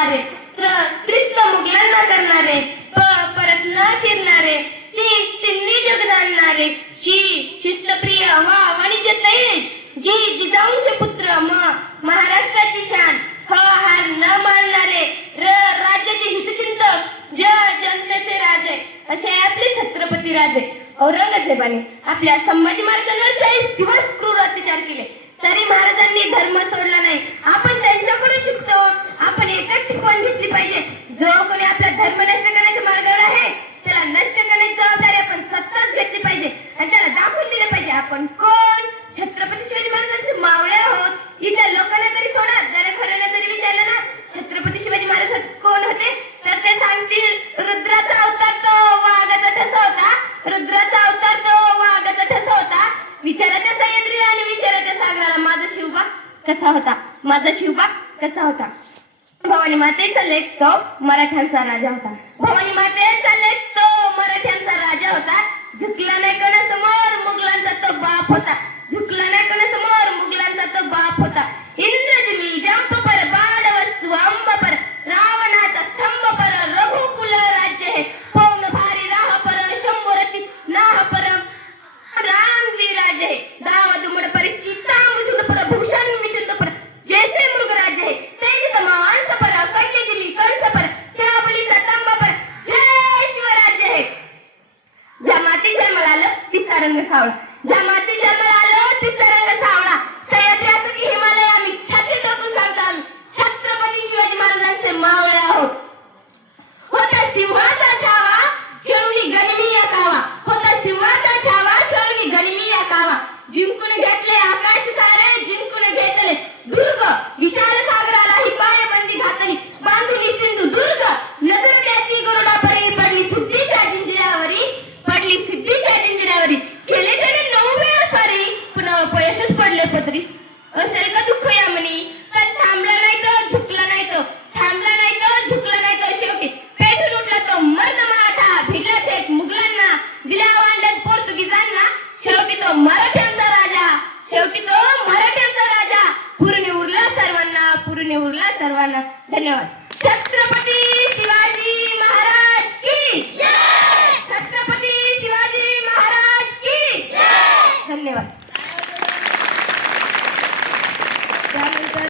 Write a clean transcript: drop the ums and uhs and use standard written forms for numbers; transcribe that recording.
करणारे, ख्रिस्त मुघलांना करणारे, परत न फिरणारे, तिन्ही जग जाणणारे, शिस्तप्रिय वाणिज्य तेज, जिजाऊंचे पुत्र महाराष्ट्राची शान, हार न मानणारे, राज्याचे हितचिंतक, जनतेचे राजे, असे आपले छत्रपती राजे. औरंगजेबाने आपल्या संभाजी महाराजांवर 40 दिवस क्रूर अत्याचार केले, तरी महाराजांनी धर्म सोडला नाही. आपण त्यांच्याकडून शिकतो. आपण एकच शिकवण घेतली पाहिजे, जो कोणी आपला धर्म नष्ट करण्याच्या मार्गावर आहे त्याला नष्ट करण्याची जबाबदारी आपण स्वतःच घेतली पाहिजे आणि त्याला दाखवून दिले पाहिजे आपण कोण. छत्रपती शिवाजी महाराजांचे मावळे आहोत. इथल्या लोकांना तरी सोडा, जरा खऱ्याने तरी विचारलं ना छत्रपती शिवाजी महाराज कोण होते, तर ते सांगतील रुद्राचा अवतार तो वाघाचा ठसा होता, रुद्राचा अवतार तो वाघाचा ठसा होता. विचाराच्या सह्याद्रीला आणि विचाराच्या सागराला माझा शिवबा कसा होता, माझा शिवबा कसा होता. भवानी मातेचा लेख तो मराठ्यांचा राजा होता, भवानी मातेचा लेख तो मराठ्यांचा राजा होता. झुकला नाही कोणासमोर मुघलांचा तो बाप होता, झुकला नाही कोणासमोर मुघलांचा तो बाप होता. इंद्रजिमी जंप पर बाणवस्सु अंब पर, रावणाचा स्तंभ पर रघुकुल राज्य हे, पौन भारी राह पर शंभरती नाह पर रामवीर राज्य हे, दाव दुमड पर चित्ता मुजुड पर भूषण मिचुंद पर जैसे मृग राज्य हे, तेज तमांस पर कन्यजिमी कंस पर त्या बळीचा तंब पर जय शिवराज्य हे. ज्या माती जन्माला आलं तिचा रंग सावळा, ज्या माती जन्माला आलं तिचा रंग सावळा. सह्याद्री असो की हिमालय आम्ही छाती टाकून सांगतो, आम्ही छत्रपती शिवाजी महाराजांचे मावळे आहोत. होता सिंहाचा छावा खेळून गनिमी या कावा, होता सिंहाचा छावा खेळून गनिमी या कावा. जिंकून घेतले आकाश सारे, जिंकून घेतले दुर्ग, विशाल सागराला ही पायबंदी घातली, बांधुली सिंधू दुर्ग. नजर त्याची गरुडा परी पडली सिद्धीच्या जिंजिऱ्यावरी, पडली सिद्धीच्या जिंजिऱ्यावरी. केले त्याने 9 वेळा स्वारी, पुन्हा अपयशच पडले पदरी. असे